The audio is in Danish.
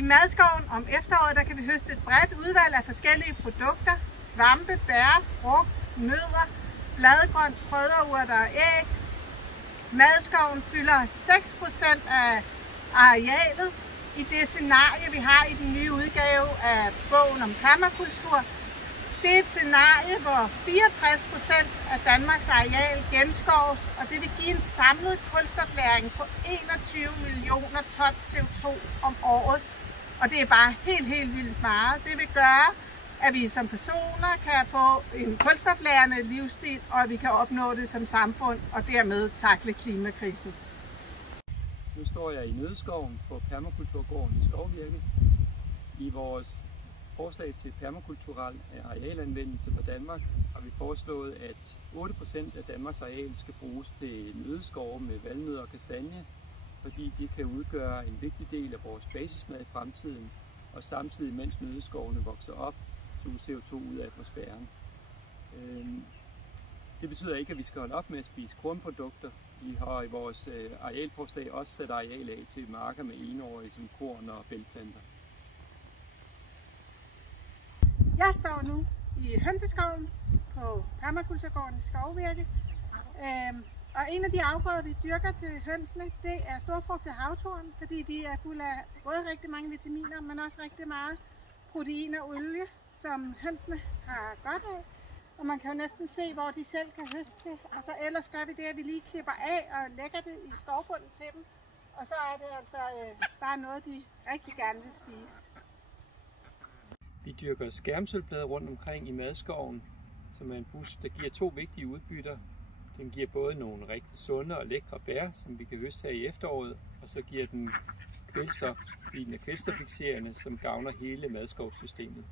I Madskoven om efteråret, der kan vi høste et bredt udvalg af forskellige produkter. Svampe, bær, frugt, nødder, bladgrønt, krydderurter og æg. Madskoven fylder 6% af arealet i det scenarie, vi har i den nye udgave af bogen om permakultur. Det er et scenarie, hvor 64% af Danmarks areal genskoves, og det vil give en samlet kulstoflagring på 21 millioner ton CO2 om året. Og det er bare helt vildt meget. Det vil gøre, at vi som personer kan få en kulstoflagrende livsstil, og at vi kan opnå det som samfund, og dermed takle klimakrisen. Nu står jeg i Nødskoven på Permakulturgården i Skovvirke. I vores forslag til permakulturel arealanvendelse for Danmark har vi foreslået, at 8% af Danmarks areal skal bruges til nødskove med valnødder og kastanje, fordi de kan udgøre en vigtig del af vores basismad i fremtiden, og samtidig mens nødeskovene vokser op, suger CO2 ud af atmosfæren. Det betyder ikke, at vi skal holde op med at spise kornprodukter. Vi har i vores arealforslag også sat areal af til marker med enårige som korn og bælgplanter. Jeg står nu i hønseskoven på Permakulturgården i Skovvirke. Og en af de afgrøder, vi dyrker til hønsene, det er storfrugtet havtorn, fordi de er fulde af både rigtig mange vitaminer, men også rigtig meget protein og olie, som hønsene har godt af. Og man kan jo næsten se, hvor de selv kan høste til. Og så ellers gør vi det, at vi lige klipper af og lægger det i skovbunden til dem. Og så er det altså bare noget, de rigtig gerne vil spise. Vi dyrker skærmsølvblade rundt omkring i Madskoven, som er en busk, der giver 2 vigtige udbytter. Den giver både nogle rigtig sunde og lækre bær, som vi kan høste her i efteråret, og så giver den kvælstof, fordi den er kvælstoffikserende, som gavner hele madskovssystemet.